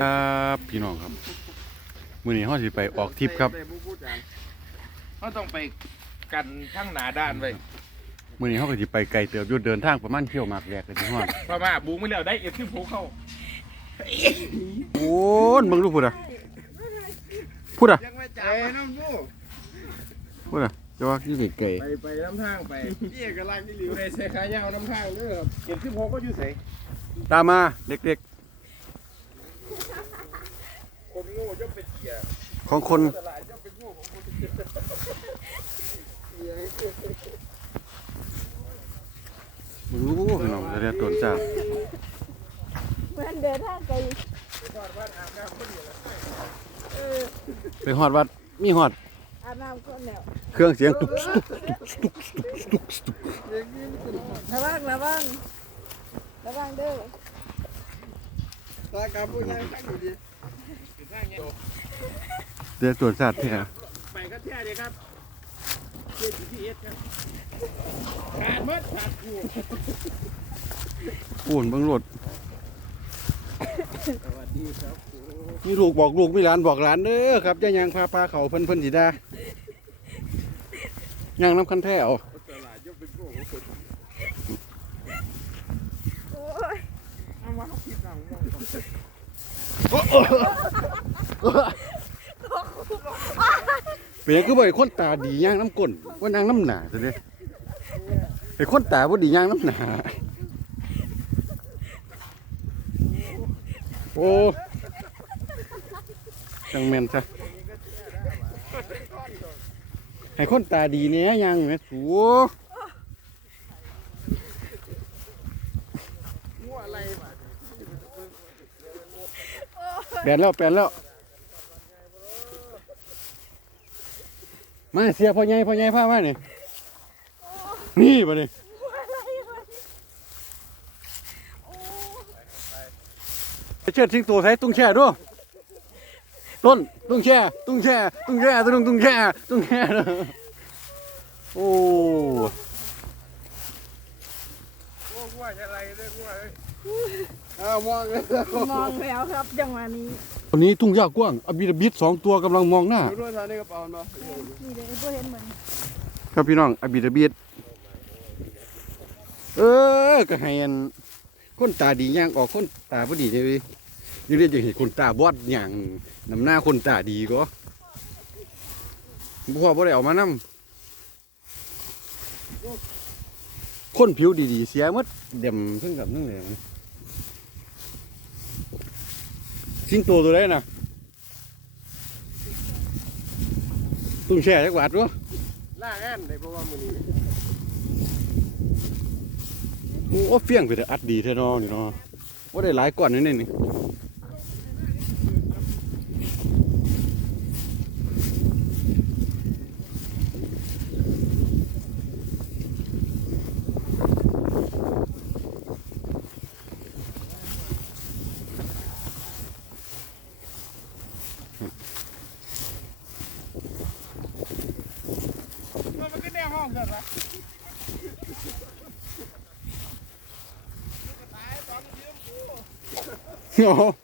ครับพี่น้องครับมื้อนี้เฮาสิไปออกทริปครับเขาต้องไปกันทั้งหนาด้านไว้มื้อนี้เฮาก็สิไปไกลเติบอยู่เดินทางประมาณเที่ยวหมากแรกกันที่ฮอดพม่าบูงไม่แล้วได้เอฟที่ผูเข้าโอ้นเบิ่งดูพุ่นอะพุ่นอะยังไม่จ่าไปน้ำบูพุ่นอะจะว่าอยู่ไกลไปไปน้ำทางไปนี่เอกลักษณ์ที่ริวในเสขายาวน้ำทางเด้อครับเอฟที่ผูก็อยู่ใส่ๆตามมาเด็ก คนโง่ย่อมเป็นเกียร์ของคนตลาดย่อมเป็นโง่ของคนมึงรู้พี่น้องเรียนต้นจ้าเหมือนเดินทางไกลบ้านบ้านอาบน้ำคนเดียวไปฮอดวัดมีฮอดอาบน้ำคนแล้วเครื่องเสียงตุกตุกตุกตุกตุกตุกระวังระวังระวังเด้อตากาพูดยังตั้งอยู่ดี เรียนต้นชาติแท้ไปก็แท้เลยครับเกียร์ GPS ครับขาดมัดขาดกูปูนเบิ่งรถสวัสดีครับมีลูกบอกลูกมีหลานบอกหลานเด้อครับอย่ายังพาปลาเขาเพิ่นเพิ่นสิได้ยังน้ำคันแท้เอาตลาดย่อมเป็นโง่ของคนโอ้ยเอามาคิดหลังมอง เป็นหยังคือบ่ไอ้คนตาดีย่างน้ำก้นว่านางน้ำหนาซะเด้ไอ้คนตาบ่ดีย่างน้ำหนา โอ้จังแม่นซะให้คนตาดีเนี่ยย่างแม่สู งัวอะไรมา แปลนแล้วแปลนแล้ว มาเสียพ่อใหญ่พ่อใหญ่พามานี่นี่บ่นี่อะไรวะโอ้ไปเชิดสิงโตใส่ตุ้งแช่ด้วยต้นตุ้งแช่ตุ้งแช่ตุ้งแช่ตุ้งตุ้งแช่ตุ้งแช่โอ้งัวงัวอะไรเด้องัวเอ้ยเอามองเลยมองแล้วครับจังหวะนี้ตอนนี้ทุ่งหญ้ากว้างอบิดาบิดสองตัวกำลังมองหน้าดูด้วยทางนี้กระเป๋าเนาะนี่เลยบ่เห็นเหมือนครับพี่น้องอบิดาบิดเออก็ให้อันคนตาดีย่างออกคนตาบ่ดีเลยยังเรียกจะเห็นคนตาบอดอย่างนำหน้าคนตาดีก็บ่ว่าบ่ได้เอามานำคนผิวดีๆ เสียหมดเด่มเพิ่งกับนั่งเลย มันสิงโตตัวได้นะตุ้งแช่จักบาทวะล่างานได้เพราะว่ามื้อนี้ โอ้เฟี้ยง ไปแต่อัดดีแท้เนอนี่เนาะว่าได้หลายก่อนนี่นี่มันก็แน่ห้องกั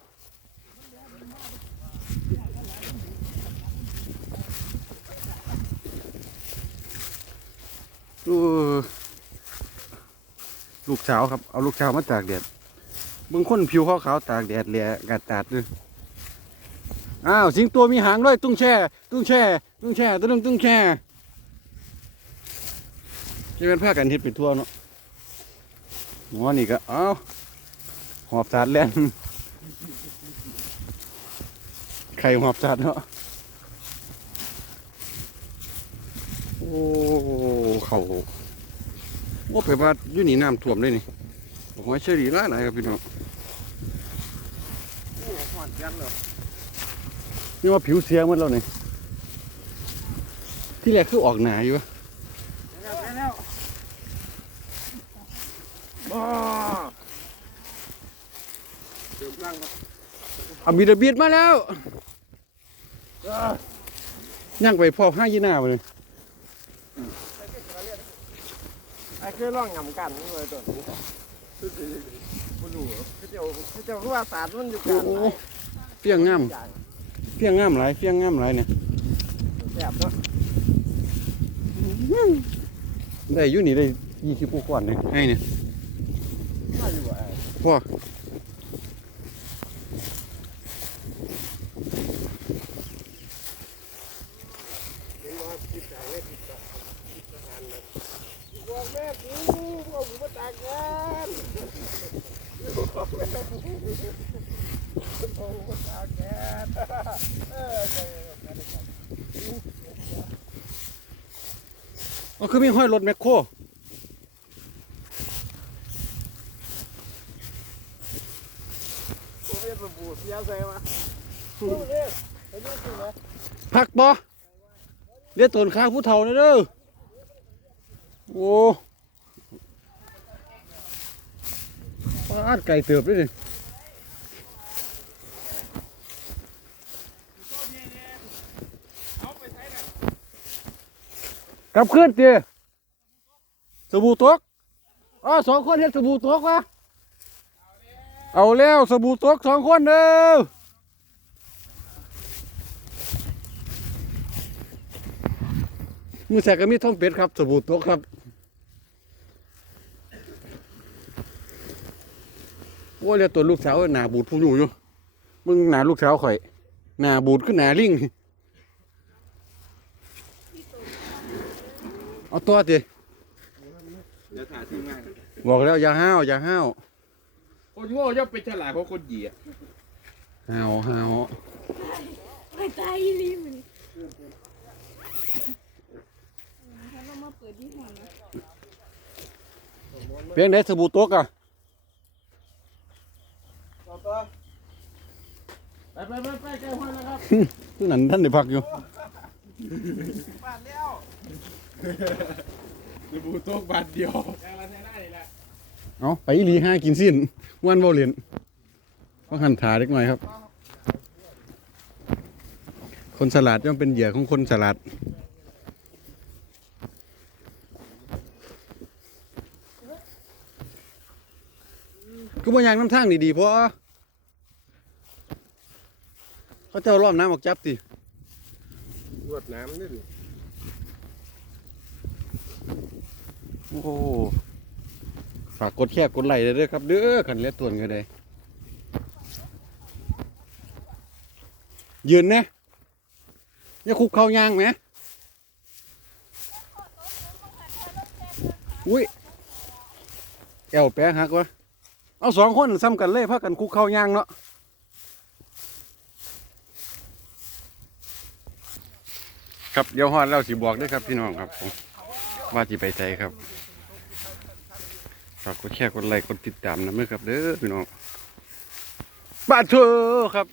นวะโอ้ลูกสาวครับ เอาลูกสาวมาตากแดดบางคนผิวขาวๆตากแดดแหละกาดตาดเลยอ้าว สิงตัวมีหางด้วย ตุ้งแช่ ตุ้งแช่ ตุ้งแช่ ตุ้งตุ้งแช่ จะเป็นผ้ากันเฮ็ดเป็นทั่วเนาะหมอนี่ก็เอ้าหอบสาดแล่นไข่หอบสัตว์เนาะโอ้เขาว่าไปว่าอยู่นี่น้ำท่วมเลยนี่บอกว่าเชอรี่ร้ายหลายครับพี่น้องโอ้หอนยันเหรอนี่ว่าผิวเสียหมดแล้วนี่ที่แรกคือออกหนาอยู่วะ แล้วแล้วบ้า เติมร่างมาอาบิดาบิดมาแล้วย่างไปพอห้ายีหน้าไปเลยไอ้เคยร้องงำกันเลยตัวนี้บ่รู้เขาเจ้าเขาเจ้าคือว่าศาสตร์มันอยู่กโอ้ลางโหเฟี้ยงงามอย่างเฟี้ยงงามหลายเฟี้ยงงามหลายเนี่ยแซ่บเนาะได้อยู่นี่ได้ยี่สิบกว่าก้อนเนี่ยไอ้เนี่ย น่าอยู่อะว่าบอกแม่กูบอกกูมาตากงานบอกแม่กูบอกกูมาตากงานเออก็คือมีห้อยรถแมคโคร พักบ่เรียกตนข้างผู้เฒ่าเด้อเด้อโอ้ปาดไก่เติบด้วยนี่เอาไปใช้น่ะกลับขึ้นเตี้ยสบู่ตกอ๋อสองคนเฮ็ดสบู่ตกวะ เอาแล้วสบู่ตกสองคนเด้อมือแสกก็มีท่องเป็ดครับ สบู่ตกครับโอ้ยเรียกตัวลูกสาวหนาบูดผู้อยู่อยู่มึงหนาลูกสาวข่อยหนาบูดขึ้นหนาลิงเอาตัวดิบอกแล้วอย่าห้าวอย่าห้าว คนโง่ย่อมเป็นฉลาดของคนเหยียดห้าวห้าวไปตายอีหลีมันถ้าเรามาเปิดที่หัวนะเพียงได้สบู่ตกอะต่อต่อไปไปไปไปแก้ห้อยแล้วครับ นั่นท่านได้พักอยู่บาทแล้วดูบูโต๊ะบาทเดียว แก้วละใช้ได้เลยแหละ เอาไปอีหลีห้ากินสิ้นวันเบาเหรียญว่าหันถาเล็กหน่อยครับ คนสลัดย่อมเป็นเหยื่อของคนสลัดก็บ่ยางน้ำทางดีๆเพราะเขาเจ้าล้อมน้ำออกจับติรวดน้ำนี่ดิโอ้โห ฝากกดแค่กดไลค์เด้อครับ เด้อขันเล็ดตัวนี้ก็ได้ยืนนะอย่าคุกเข้ายางไหมอุ้ยแอวแปะหักวะเอาสองคนซ้ำกันเลยพากันคุกเข้ายางเนาะครับเดี๋ยวฮอดแล้วสิบอกด้วยครับพี่น้องครับผมว่าจีไปใจครับ ฝากกดแชร์กดไลค์กดติดตามนะเมื่อครับเด้อพี่น้องบ้านเธอครับ